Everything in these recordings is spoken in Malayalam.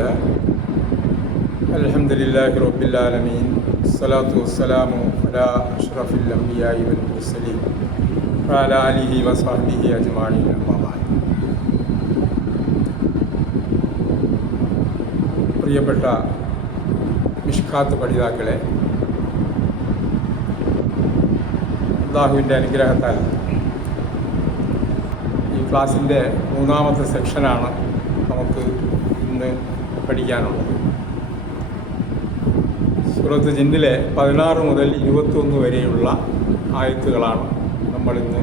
ബിസ്മില്ലാ അൽഹംദുലില്ലാഹി റബ്ബിൽ ആലമീൻ സ്വലാത്തു വസ്സലാമു അലാ അഷ്റഫിൽ അംബിയാഇ വൽ മുർസലീൻ വഅലാ ആലിഹി വസഹ്ബിഹി അജ്മഈൻ അമ്മാ ബഅദ്. പ്രിയപ്പെട്ട മിഷ്കാത്ത് പഠിതാക്കളെ, അല്ലാഹുവിൻ്റെ അനുഗ്രഹത്താൽ ഈ ക്ലാസ്സിൻ്റെ മൂന്നാമത്തെ സെക്ഷനാണ് നമുക്ക് ഇന്ന് പഠിക്കാനുള്ളത്. സൂറത്ത് ജിന്നിലെ 16 മുതൽ 21 വരെയുള്ള ആയത്തുകളാണ് നമ്മളിന്ന്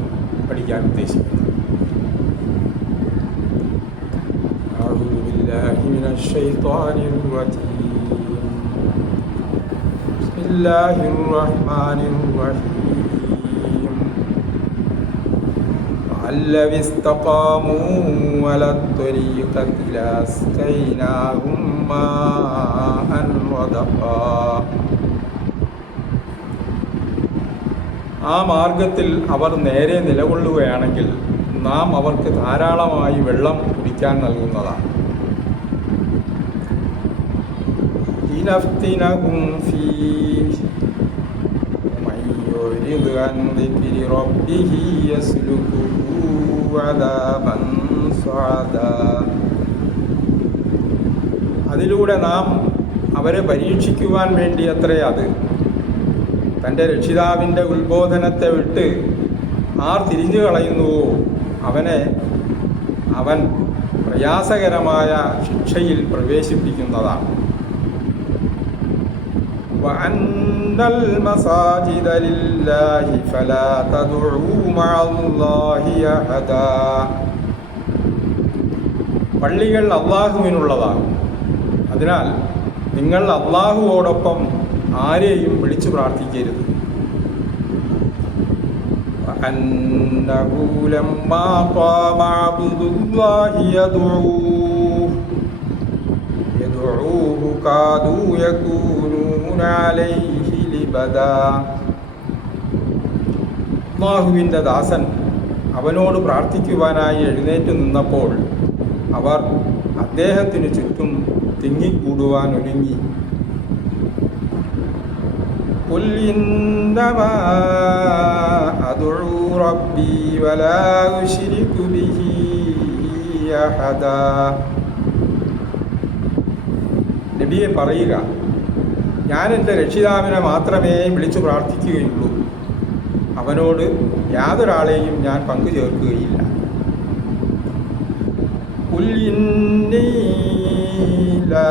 പഠിക്കാൻ ഉദ്ദേശിക്കുന്നത്. അഊദു ബില്ലാഹി മിനശ് ശൈത്വാനിർ റജീം. ബിസ്മില്ലാഹിർ റഹ്മാനിർ റഹീം. അല്ലദീന ഇസ്തഖാമൂ അലൽ ത്വരീഖത്തി ലഅസ്ഖൈനാഹും മാഅൻ ഗദഖാ. ആ മാർഗത്തിൽ അവർ നേരെ നിലകൊള്ളുകയാണെങ്കിൽ നാം അവർക്ക് ധാരാളമായി വെള്ളം കുടിക്കാൻ നൽകുന്നതാണ്. ലിനഫ്തിനഹും ഫീഹി വമൻ യുരിദ് അൻ ദിക്രി റബ്ബിഹി യസ്ലുകുഹു അദാബൻ സഅദാ. അതിലൂടെ നാം അവരെ പരീക്ഷിക്കുവാൻ വേണ്ടി അത്രേ അത്. തൻ്റെ രക്ഷിതാവിൻ്റെ ഉത്ബോധനത്തെ വിട്ട് ആർ തിരിഞ്ഞു കളയുന്നുവോ അവൻ പ്രയാസകരമായ ശിക്ഷയിൽ പ്രവേശിപ്പിക്കുന്നതാണ്. വഅന്നൽ മസാജിദ ലില്ലാഹി ഫലാ തദ്ഉ മഅല്ലാഹി അഹദാ. പള്ളികൾ അല്ലാഹുവിനുള്ളതാണ്. അതിനാൽ നിങ്ങൾ അല്ലാഹുവോടൊപ്പം ആരെയും വിളിച്ചു പ്രാർത്ഥിക്കരുത്. വഅന്നഹു ലമ്മാ ഖാമ അബ്ദുല്ലാഹി യദ്ഉഹു കാദൂ യകൂനൂന അലൈഹി ലിബദാ. അല്ലാഹുവിൻ്റെ ദാസൻ അവനോട് പ്രാർത്ഥിക്കുവാനായി എഴുന്നേറ്റ് നിന്നപ്പോൾ അവർ അദ്ദേഹത്തിനു ചുറ്റും തിങ്ങിക്കൂടുവാൻ ഒരുങ്ങി. ഖുൽ ഇന്നമാ അദ്ഉ റബ്ബി വലാ ഉശ്രികു ബിഹി അഹദാ. നബിയെ പറയുക, ഞാൻ എൻ്റെ രക്ഷിതാവിനെ മാത്രമേ വിളിച്ചു പ്രാർത്ഥിക്കുകയുള്ളൂ, അവനോട് യാതൊരാളെയും ഞാൻ പങ്കു ചേർക്കുകയില്ല. ഖുൽ ഇന്നി ലാ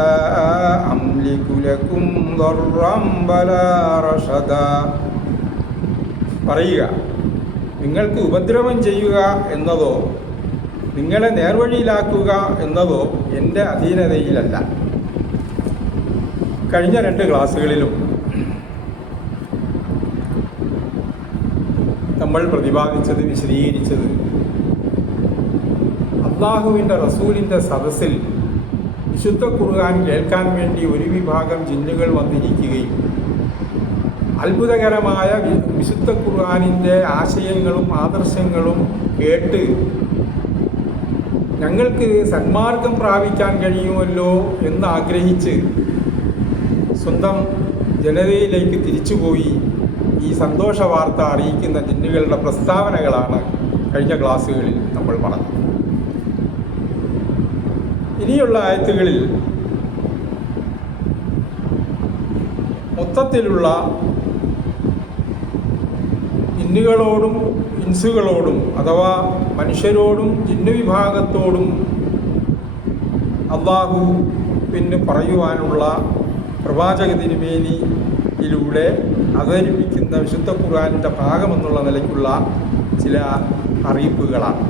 അംലികു ലക്കും ദർറൻ വലാ റശദാ. പറയുക, നിങ്ങൾക്ക് ഉപദ്രവം ചെയ്യുക എന്നതോ നിങ്ങളെ നേർവഴിയിലാക്കുക എന്നതോ എൻ്റെ അധീനതയിലല്ല. കഴിഞ്ഞ 2 ക്ലാസ്സുകളിലും നമ്മൾ പ്രതിപാദിച്ചത്, വിശദീകരിച്ചത്, അല്ലാഹുവിൻ്റെ റസൂലിൻ്റെ സദസ്സിൽ വിശുദ്ധ ഖുർആൻ കേൾക്കാൻ വേണ്ടി ഒരു വിഭാഗം ജിന്നുകൾ വന്നിരിക്കുകയും അത്ഭുതകരമായ വിശുദ്ധ ഖുർആനിൻ്റെ ആശയങ്ങളും ആദർശങ്ങളും കേട്ട് ഞങ്ങൾക്ക് സന്മാർഗം പ്രാപിക്കാൻ കഴിയുമല്ലോ എന്ന് ആഗ്രഹിച്ച് സ്വന്തം ജനതയിലേക്ക് തിരിച്ചുപോയി ഈ സന്തോഷ വാർത്ത അറിയിക്കുന്ന ജിന്നുകളുടെ പ്രസ്താവനകളാണ് കഴിഞ്ഞ ക്ലാസ്സുകളിൽ നമ്മൾ പറഞ്ഞത്. ഇനിയുള്ള ആയത്തുകളിൽ മൊത്തത്തിലുള്ള ജിന്നുകളോടും ഇൻസുകളോടും അഥവാ മനുഷ്യരോടും ജിന്നു വിഭാഗത്തോടും അല്ലാഹു പിന്നെ പറയുവാനുള്ള പ്രവാചക തിരുമേനിയിലൂടെ അവതരിപ്പിക്കുന്ന വിശുദ്ധ ഖുർആനിൻ്റെ ഭാഗമെന്നുള്ള നിലയ്ക്കുള്ള ചില അറിയിപ്പുകളാണ്.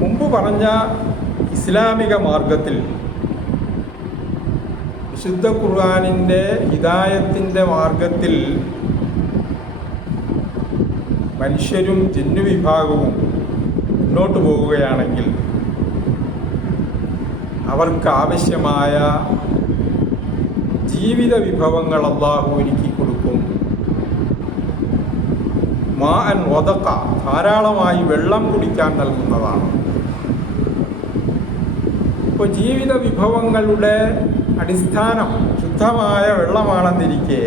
മുമ്പ് പറഞ്ഞ ഇസ്ലാമിക മാർഗത്തിൽ വിശുദ്ധ ഖുർആനിൻ്റെ ഹിദായത്തിൻ്റെ മാർഗത്തിൽ മനുഷ്യരും ജിന്നു വിഭാഗവും മുന്നോട്ട് പോവുകയാണെങ്കിൽ അവർക്ക് ആവശ്യമായ ജീവിത വിഭവങ്ങൾ അല്ലാഹു ഒരുക്കി കൊടുക്കും. മാഅൻ വദഖ, ധാരാളമായി വെള്ളം കുടിക്കാൻ നൽകുന്നതാണ്. ഇപ്പോൾ ജീവിത വിഭവങ്ങളുടെ അടിസ്ഥാനം ശുദ്ധമായ വെള്ളമാണെന്നിരിക്കെ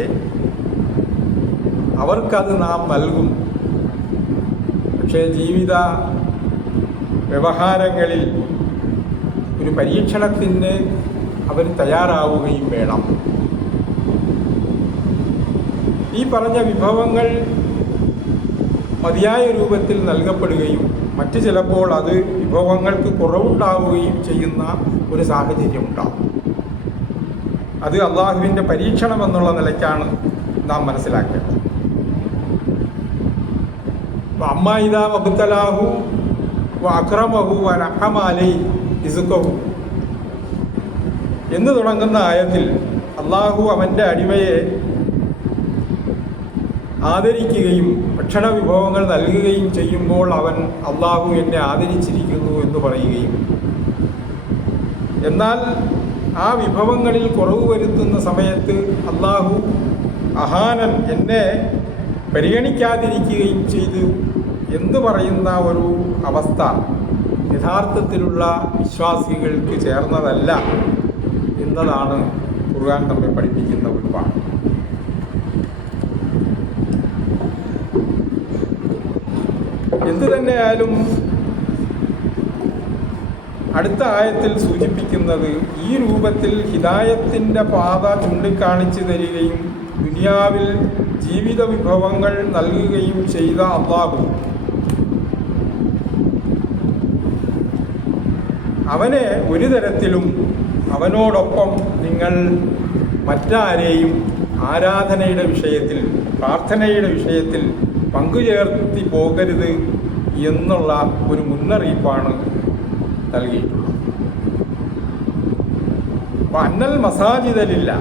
അവർക്കത് നാം നൽകും. പക്ഷേ ജീവിത വ്യവഹാരങ്ങളിൽ ഒരു പരീക്ഷണത്തിന് അവർ തയ്യാറാവുകയും വേണം. ഈ പറഞ്ഞ വിഭവങ്ങൾ മതിയായ രൂപത്തിൽ നൽകപ്പെടുകയും മറ്റ് ചിലപ്പോൾ അത് വിഭവങ്ങൾക്ക് കുറവുണ്ടാവുകയും ചെയ്യുന്ന ഒരു സാഹചര്യം ഉണ്ടാകും. അത് അള്ളാഹുവിൻ്റെ പരീക്ഷണം എന്നുള്ള നിലയ്ക്കാണ് നാം മനസ്സിലാക്കേണ്ടത്. അമ്മാ ഇദാ വബ്തലാഹു വഅക്രമഹു വനഅമ അലൈഹി റിസ്ഖഹു എന്ന് തുടങ്ങുന്ന ആയത്തിൽ അള്ളാഹു അവൻ്റെ അടിമയെ ആദരിക്കുകയും ഭക്ഷണ വിഭവങ്ങൾ നൽകുകയും ചെയ്യുമ്പോൾ അവൻ അള്ളാഹു എന്നെ ആദരിച്ചിരിക്കുന്നു എന്ന് പറയുകയും, എന്നാൽ ആ വിഭവങ്ങളിൽ കുറവ് വരുത്തുന്ന സമയത്ത് അള്ളാഹു അഹാനൻ, എന്നെ പരിഗണിക്കാതിരിക്കുകയും ചെയ്തു എന്ന് പറയുന്ന ഒരു അവസ്ഥ യഥാർത്ഥത്തിലുള്ള വിശ്വാസികൾക്ക് ചേർന്നതല്ല എന്നതാണ് ഖുർആൻ നമ്മെ പഠിപ്പിക്കുന്ന ഒരു പാഠം. എന്തു തന്നെയായാലും അടുത്ത ആയത്തിൽ സൂചിപ്പിക്കുന്നത് ഈ രൂപത്തിൽ ഹിദായത്തിൻ്റെ പാത ചൂണ്ടിക്കാണിച്ചു തരികയും ദുനിയാവിൽ ജീവിത വിഭവങ്ങൾ നൽകുകയും ചെയ്ത അല്ലാഹു അവനെ ഒരു തരത്തിലും അവനോടൊപ്പം നിങ്ങൾ മറ്റാരെയും ആരാധനയുടെ വിഷയത്തിൽ, പ്രാർത്ഥനയുടെ വിഷയത്തിൽ പങ്കുചേർത്തി പോകരുത് എന്നുള്ള ഒരു മുന്നറിയിപ്പാണ് നൽകിയിട്ടുള്ളത്. അപ്പം അന്നൽ മസാജിദലില്ല,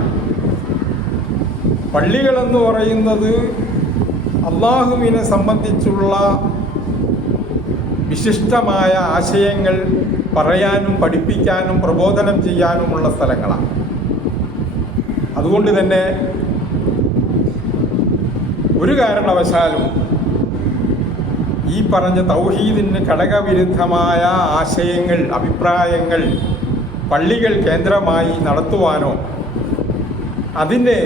പള്ളികളെന്ന് പറയുന്നത് അള്ളാഹുവിനെ സംബന്ധിച്ചുള്ള വിശിഷ്ടമായ ആശയങ്ങൾ പറയാനും പഠിപ്പിക്കാനും പ്രബോധനം ചെയ്യാനുമുള്ള സ്ഥലങ്ങളാണ്. അതുകൊണ്ട് തന്നെ ഒരു കാരണവശാലും ഈ പറഞ്ഞ തൗഹീദിന് ഘടകവിരുദ്ധമായ ആശയങ്ങൾ, അഭിപ്രായങ്ങൾ പള്ളികൾ കേന്ദ്രമായി നടത്തുവാനോ അതിനെ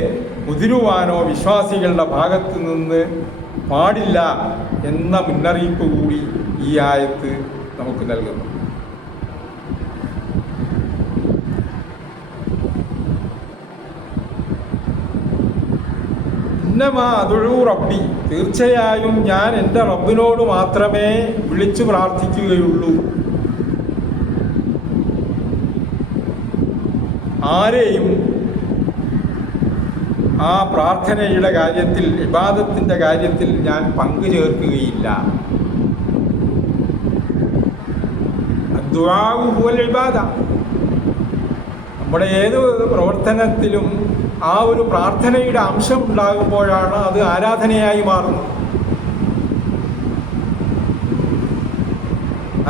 മുതിരുവാനോ വിശ്വാസികളുടെ ഭാഗത്തു നിന്ന് പാടില്ല എന്ന മുന്നറിയിപ്പ് കൂടി ഈ ആയത്ത് നമുക്ക് നൽകുന്നു. ഇന്നമാ അദുഉ റബ്ബി, തീർച്ചയായും ഞാൻ എൻ്റെ റബ്ബിനോട് മാത്രമേ വിളിച്ചു പ്രാർത്ഥിക്കുകയുള്ളൂ. ആരെയും ആ പ്രാർത്ഥനയുടെ കാര്യത്തിൽ, ഇബാദത്തിൻ്റെ കാര്യത്തിൽ ഞാൻ പങ്കു ചേർക്കുകയില്ല. അദ്ദുആഉ ഹുവൽ ഇബാദ, നമ്മുടെ ഏത് പ്രവർത്തനത്തിലും ആ ഒരു പ്രാർത്ഥനയുടെ അംശം ഉണ്ടാകുമ്പോഴാണ് അത് ആരാധനയായി മാറുന്നത്.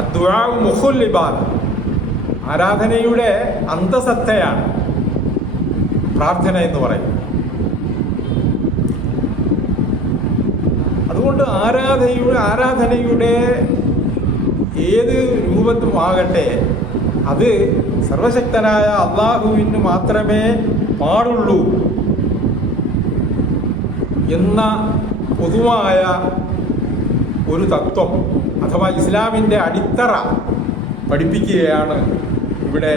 അദ്ദുആഉ മുഖുൽ ഇബാദ, ആരാധനയുടെ അന്തസത്തയാണ് പ്രാർത്ഥന എന്ന് പറയുന്നത്. അതുകൊണ്ട് ആരാധനയുടെ ഏത് രൂപത്തുമാകട്ടെ അത് സർവശക്തനായ അള്ളാഹുവിന് മാത്രമേ പാടുള്ളൂ എന്ന പൊതുവായ ഒരു തത്വം അഥവാ ഇസ്ലാമിൻ്റെ അടിത്തറ പഠിപ്പിക്കുകയാണ് ഇവിടെ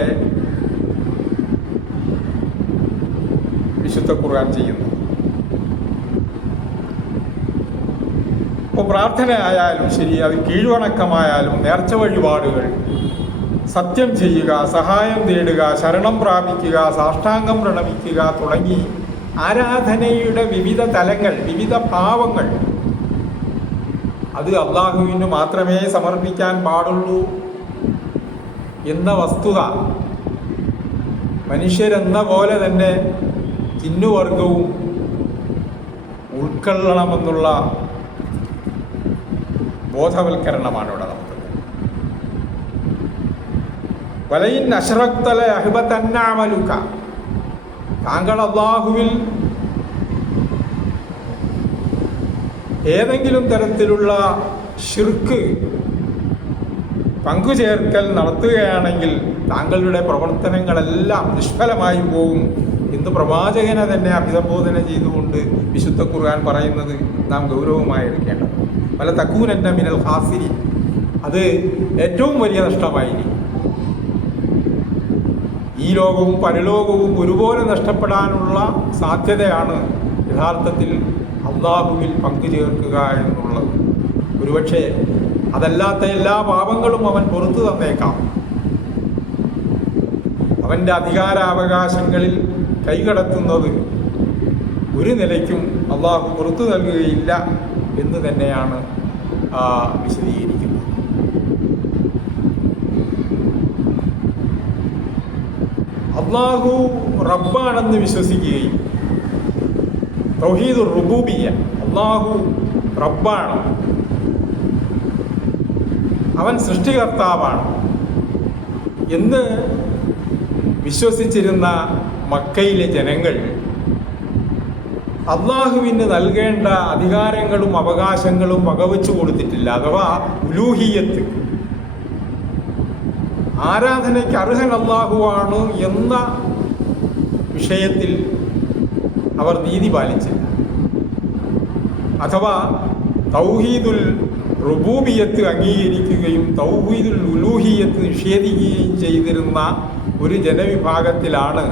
വിശുദ്ധ ഖുർആൻ ചെയ്യുന്നത്. ഇപ്പോൾ പ്രാർത്ഥന ആയാലും ശരി, അത് കീഴ്വണക്കമായാലും നേർച്ച വഴിപാടുകൾ, സത്യം ചെയ്യുക, സഹായം തേടുക, ശരണം പ്രാപിക്കുക, സാഷ്ടാംഗം പ്രണമിക്കുക തുടങ്ങി ആരാധനയുടെ വിവിധ തലങ്ങൾ, വിവിധ ഭാവങ്ങൾ അത് അള്ളാഹുവിന് മാത്രമേ സമർപ്പിക്കാൻ പാടുള്ളൂ എന്ന വസ്തുത മനുഷ്യരെന്ന പോലെ തന്നെ ജിന്നുവർഗവും ഉൾക്കൊള്ളണമെന്നുള്ള ബോധവൽക്കരണമാണ് ഇവിടെ നമുക്ക്. വലയിൻ അശ്റക്തല അഹ്ബതന്നഅമലുക, താങ്കൾ അല്ലാഹുവിൽ ഏതെങ്കിലും തരത്തിലുള്ള ശിർക്ക് പങ്കുചേർക്കൽ നടത്തുകയാണെങ്കിൽ താങ്കളുടെ പ്രവർത്തനങ്ങളെല്ലാം നിഷ്ഫലമായി പോകും എന്ന് പ്രവാചകനെ തന്നെ അഭിസംബോധന ചെയ്തുകൊണ്ട് വിശുദ്ധ ഖുർആൻ പറയുന്നത് നാം ഗൗരവമായി എടുക്കേണ്ടത്. പല തക്കൂനന്ന മിനൽ ഖാസിരി, അത് ഏറ്റവും വലിയ നഷ്ടമായിരിക്കും. ഈ ലോകവും പരലോകവും ഒരുപോലെ നഷ്ടപ്പെടാനുള്ള സാധ്യതയാണ് യഥാർത്ഥത്തിൽ അള്ളാഹുവിൽ പങ്കുചേർക്കുക എന്നുള്ളത്. ഒരുപക്ഷെ അതല്ലാത്ത എല്ലാ പാപങ്ങളും അവൻ പുറത്തു തന്നേക്കാം. അവൻ്റെ അധികാരാവകാശങ്ങളിൽ കൈകടത്തുന്നത് ഒരു നിലയ്ക്കും അള്ളാഹു പുറത്തു നൽകുകയില്ല എന്ന് തന്നെയാണ് വിശദീകരിക്കുന്നത്. അള്ളാഹു റബ്ബാണെന്ന് വിശ്വസിക്കുകയും തൗഹീദുർ റുബൂബിയ്യ, അള്ളാഹു റബ്ബാണ്, അവൻ സൃഷ്ടികർത്താവാണ് എന്ന് വിശ്വസിച്ചിരുന്ന മക്കയിലെ ജനങ്ങൾ അള്ളാഹുവിന് നൽകേണ്ട അധികാരങ്ങളും അവകാശങ്ങളും വകവെച്ചു കൊടുത്തിട്ടില്ല. അഥവാ ഉലൂഹിയത്ത്, ആരാധനയ്ക്ക് അർഹൻ അള്ളാഹുവാണ് എന്ന വിഷയത്തിൽ അവർ നീതി പാലിച്ചില്ല. അഥവാ തൗഹീദുൽ റുബൂബിയത്ത് അംഗീകരിക്കുകയും തൗഹീദുൽ ഉലൂഹിയത്ത് നിഷേധിക്കുകയും ചെയ്തിരുന്ന ഒരു ജനവിഭാഗത്തിലാണ്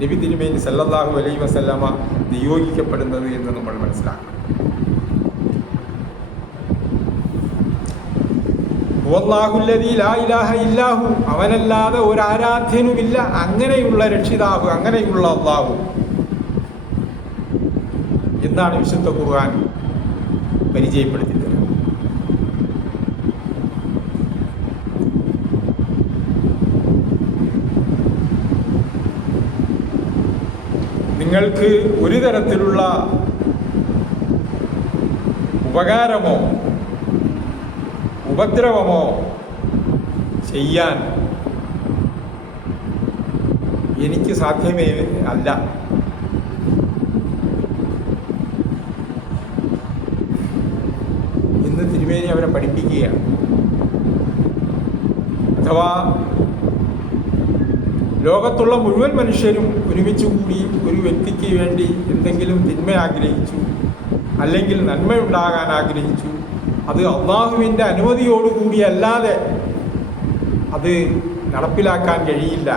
നബി തിരുമേനി സല്ലല്ലാഹു അലൈഹി വസല്ലമ നിയോഗിക്കപ്പെടുന്നത് എന്ന് നമ്മൾ മനസ്സിലാക്കണം. ഹുവല്ലാഹുല്ലദീ ലാ ഇലാഹ ഇല്ലാഹു, അവനല്ലാതെ ഒരു ആരാധ്യനുമില്ല, അങ്ങനെയുള്ള രക്ഷിതാവ്, അങ്ങനെയുള്ള അല്ലാഹു എന്നാണ് വിശുദ്ധ ഖുർആൻ പരിചയപ്പെടുത്തി തരുന്നത്. നിങ്ങൾക്ക് ഒരു തരത്തിലുള്ള ഉപകാരമോ ഉപദ്രവമോ ചെയ്യാൻ എനിക്ക് സാധ്യമേ അല്ല. ഇന്ന് തിരുമേനി അവരെ പഠിപ്പിക്കുകയാണ്. അഥവാ ലോകത്തുള്ള മുഴുവൻ മനുഷ്യരും ഒരുമിച്ച് കൂടി ഒരു വ്യക്തിക്ക് വേണ്ടി എന്തെങ്കിലും തിന്മ ആഗ്രഹിച്ചു, അല്ലെങ്കിൽ നന്മയുണ്ടാകാൻ ആഗ്രഹിച്ചു, അത് അള്ളാഹുവിൻ്റെ അനുമതിയോടുകൂടി അല്ലാതെ അത് നടപ്പിലാക്കാൻ കഴിയില്ല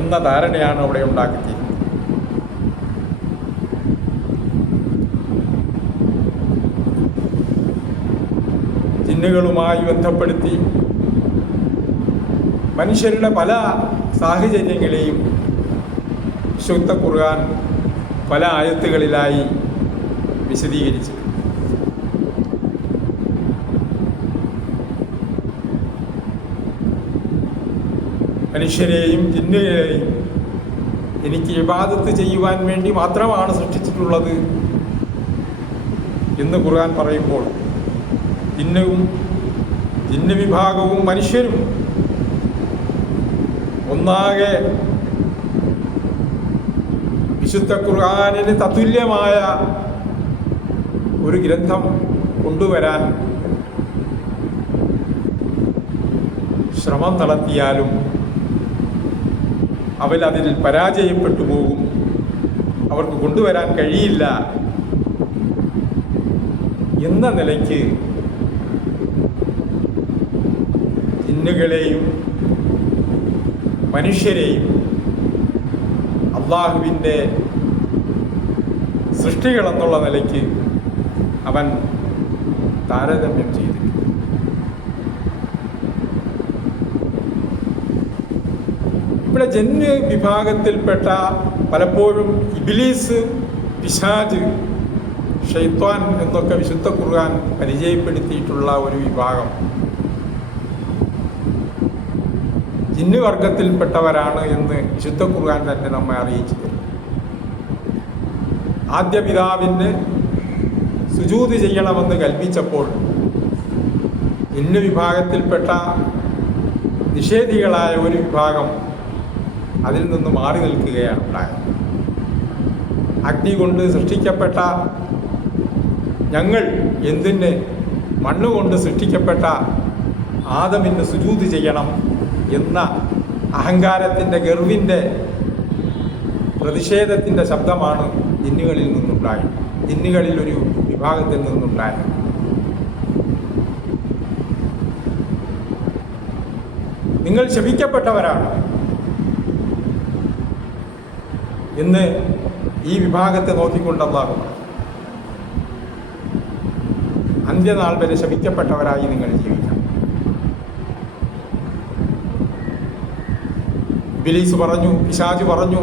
എന്ന ധാരണയാണ് അവിടെ ഉണ്ടാക്കിയത്. ജിന്നുകളുമായി ബന്ധപ്പെടുത്തി മനുഷ്യരുടെ പല സാഹചര്യങ്ങളെയും വിശുദ്ധ ഖുർആൻ പല ആയത്തുകളിലായി വിശദീകരിച്ചു. മനുഷ്യരെയും ജിന്നുകളെയും എനിക്ക് ഇബാദത്ത് ചെയ്യുവാൻ വേണ്ടി മാത്രമാണ് സൃഷ്ടിച്ചിട്ടുള്ളത് എന്ന് ഖുർആൻ പറയുമ്പോൾ ജിന്ന് വിഭാഗവും മനുഷ്യരും ഒന്നാകെ വിശുദ്ധ ഖുർആനിന് തത്തുല്യമായ ഒരു ഗ്രന്ഥം കൊണ്ടുവരാൻ ശ്രമം നടത്തിയാലും അവരതിൽ പരാജയപ്പെട്ടു പോകും, അവർക്ക് കൊണ്ടുവരാൻ കഴിയില്ല എന്ന നിലയ്ക്ക് ജിന്നുകളെയും മനുഷ്യരെയും അള്ളാഹുവിൻ്റെ സൃഷ്ടികളെന്നുള്ള നിലയ്ക്ക് അവൻ താരതമ്യം ചെയ്തിട്ടുണ്ട്. ഇവിടെ ജന്ന് വിഭാഗത്തിൽപ്പെട്ട പലപ്പോഴും ഇബ്ലീസ്, പിശാച്, ഷൈത്വാൻ എന്നൊക്കെ വിശുദ്ധ ഖുർആൻ പരിചയപ്പെടുത്തിയിട്ടുള്ള ഒരു വിഭാഗം ജിന്ന് വർഗത്തിൽപ്പെട്ടവരാണ് എന്ന് വിശുദ്ധ ഖുർആൻ തന്നെ നമ്മെ അറിയിച്ചു തരും. ആദ്യ പിതാവിന് സുജൂദ് ചെയ്യണമെന്ന് കൽപ്പിച്ചപ്പോൾ ജിന്ന് വിഭാഗത്തിൽപ്പെട്ട നിഷേധികളായ ഒരു വിഭാഗം അതിൽ നിന്ന് മാറി നിൽക്കുകയാണ് ഉണ്ടായത്. അഗ്നി കൊണ്ട് സൃഷ്ടിക്കപ്പെട്ട ഞങ്ങൾ എന്തിന് മണ്ണുകൊണ്ട് സൃഷ്ടിക്കപ്പെട്ട ആദമിന് സുജൂദ് ചെയ്യണം എന്ന അഹങ്കാരത്തിൻ്റെ ഗർവിൻ്റെ പ്രതിഷേധത്തിൻ്റെ ശബ്ദമാണ് ജിന്നുകളിൽ നിന്നുണ്ടായത്, ജിന്നുകളിൽ ഒരു വിഭാഗത്തിൽ നിന്നുണ്ടായത്. നിങ്ങൾ ശപിക്കപ്പെട്ടവരാണ് എന്ന് ഈ വിഭാഗത്തെ നോക്കിക്കൊണ്ട് അല്ലാഹു പറഞ്ഞു. അന്ത്യനാൾ വരെ ശപിക്കപ്പെട്ടവരായി നിങ്ങൾ ജീവിക്കണം. ഇബ്ലീസ് പറഞ്ഞു, പിശാച് പറഞ്ഞു,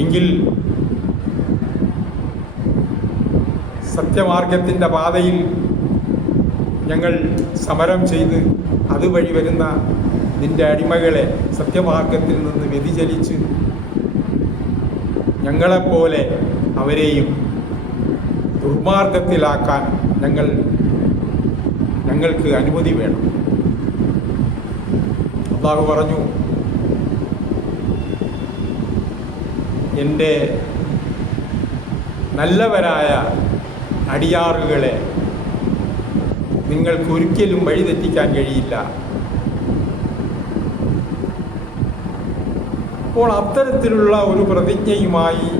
എങ്കിൽ സത്യമാർഗത്തിൻ്റെ പാതയിൽ ഞങ്ങൾ സമരം ചെയ്ത് അതുവഴി വരുന്ന നിന്റെ അടിമകളെ സത്യമാർഗത്തിൽ നിന്ന് വ്യതിചലിച്ച് ഞങ്ങളെപ്പോലെ അവരെയും ദുർമാർഗത്തിലാക്കാൻ ഞങ്ങൾക്ക് അനുമതി വേണം. അല്ലാഹു പറഞ്ഞു, എൻ്റെ നല്ലവരായ അടിയാറുകളെ നിങ്ങൾക്കൊരിക്കലും വഴിതെറ്റിക്കാൻ കഴിയില്ല. അപ്പോൾ അത്തരത്തിലുള്ള ഒരു പ്രതിജ്ഞയുമായി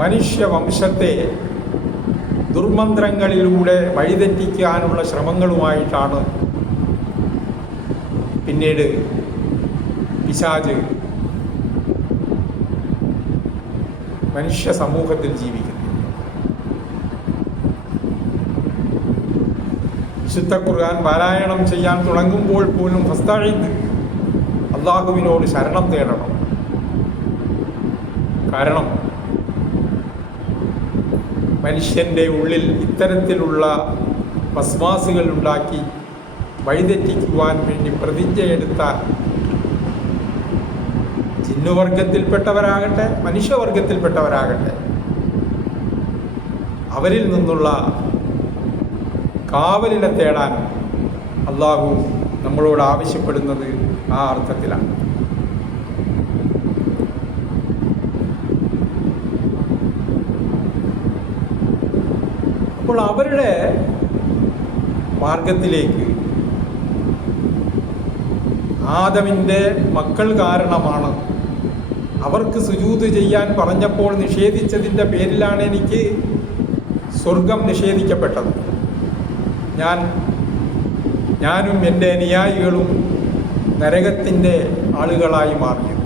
മനുഷ്യവംശത്തെ ദുർമന്ത്രങ്ങളിലൂടെ വഴിതെറ്റിക്കാനുള്ള ശ്രമങ്ങളുമായിട്ടാണ് പിന്നീട് പിശാച് മനുഷ്യ സമൂഹത്തിൽ ജീവിക്കുന്നത്. വിശുദ്ധ ഖുർആൻ പാരായണം ചെയ്യാൻ തുടങ്ങുമ്പോൾ പോലും ഫസ്തഈദ്, അള്ളാഹുവിനോട് ശരണം തേടണം. കാരണം മനുഷ്യൻ്റെ ഉള്ളിൽ ഇത്തരത്തിലുള്ള വസ്വാസുകൾ ഉണ്ടാക്കി വഴിതെറ്റിക്കുവാൻ വേണ്ടി പ്രതിജ്ഞയെടുത്ത ജിന്നുവർഗത്തിൽപ്പെട്ടവരാകട്ടെ മനുഷ്യവർഗത്തിൽപ്പെട്ടവരാകട്ടെ അവരിൽ നിന്നുള്ള കാവലിനെ തേടാൻ അല്ലാഹു നമ്മളോട് ആവശ്യപ്പെടുന്നത് ആ അർത്ഥത്തിലാണ്. അപ്പോൾ അവരുടെ മാർഗത്തിലേക്ക് ആദമിൻ്റെ മക്കൾ കാരണമാണ്. അവർക്ക് സുജൂദ് ചെയ്യാൻ പറഞ്ഞപ്പോൾ നിഷേധിച്ചതിൻ്റെ പേരിലാണ് എനിക്ക് സ്വർഗം നിഷേധിക്കപ്പെട്ടത്. ഞാനും എൻ്റെ അനുയായികളും നരകത്തിൻ്റെ ആളുകളായി മാറിയത്.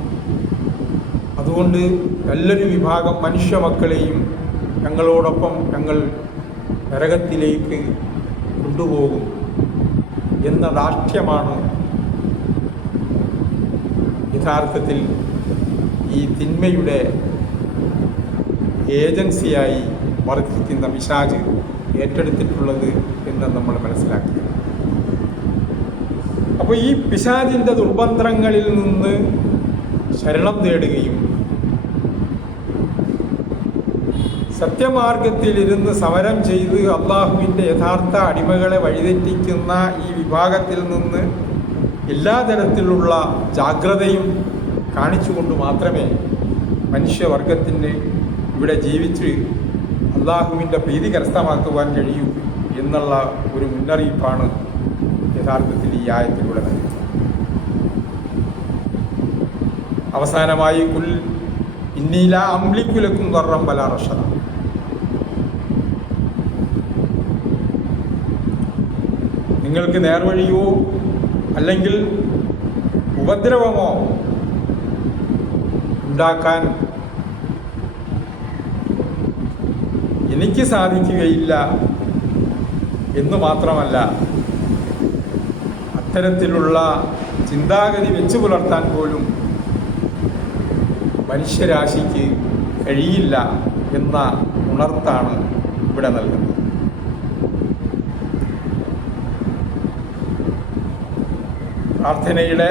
അതുകൊണ്ട് നല്ലൊരു വിഭാഗം മനുഷ്യ മക്കളെയും ഞങ്ങളോടൊപ്പം ഞങ്ങൾ നരകത്തിലേക്ക് കൊണ്ടുപോകും എന്ന ധാർഷ്ട്യമാണ് യഥാർത്ഥത്തിൽ ഈ തിന്മയുടെ ഏജൻസിയായി വർദ്ധിക്കുന്ന പിശാച് ഏറ്റെടുത്തിട്ടുള്ളത് എന്ന് നമ്മൾ മനസ്സിലാക്കി. അപ്പോൾ ഈ പിശാചിൻ്റെ ദുർബന്ധങ്ങളിൽ നിന്ന് ശരണം തേടുകയും സത്യമാർഗത്തിലിരുന്ന് സമരം ചെയ്ത് അള്ളാഹുവിൻ്റെ യഥാർത്ഥ അടിമകളെ വഴിതെറ്റിക്കുന്ന ഈ വിഭാഗത്തിൽ നിന്ന് എല്ലാ തരത്തിലുള്ള ജാഗ്രതയും കാണിച്ചുകൊണ്ട് മാത്രമേ മനുഷ്യവർഗത്തിന് ഇവിടെ ജീവിച്ച് അള്ളാഹുവിൻ്റെ പ്രീതി കരസ്ഥമാക്കുവാൻ കഴിയൂ എന്നുള്ള ഒരു മുന്നറിയിപ്പാണ് യഥാർത്ഥത്തിൽ ഈ ആയത്തിലൂടെ നൽകുന്നത്. അവസാനമായി കുൽ ഇന്നീല അംലിക്കുലക്കും വർറം വലാ റഷദ, നിങ്ങൾക്ക് നേർവഴിയോ അല്ലെങ്കിൽ ഉപദ്രവമോ ഉണ്ടാക്കാൻ എനിക്ക് സാധിക്കുകയില്ല എന്ന് മാത്രമല്ല, അത്തരത്തിലുള്ള ചിന്താഗതി വെച്ചു പുലർത്താൻ പോലും മനുഷ്യരാശിക്ക് കഴിയില്ല എന്ന ഉണർത്താണ് ഇവിടെ നൽകുന്നത്. പ്രാർത്ഥനയുടെ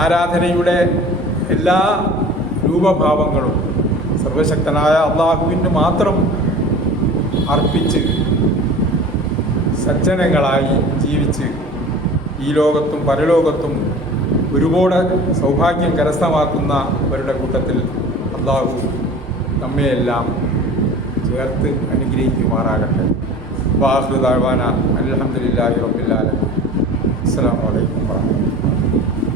ആരാധനയുടെ എല്ലാ രൂപഭാവങ്ങളും സർവശക്തനായ അള്ളാഹുവിന് മാത്രം അർപ്പിച്ച് സജ്ജനങ്ങളായി ജീവിച്ച് ഈ ലോകത്തും പരലോകത്തും ഒരുപാട് സൗഭാഗ്യം കരസ്ഥമാക്കുന്നവരുടെ കൂട്ടത്തിൽ അള്ളാഹു നമ്മയെല്ലാം ചേർത്ത് അനുഗ്രഹിക്കുമാറാകട്ടെ. വാഹിറു ദഅ്വാനാ അൽഹംദുലില്ലാഹി റബ്ബിൽ ആലമീൻ. അസ്സലാമു അലൈക്കും വറഹ്മത്തുള്ളാഹി.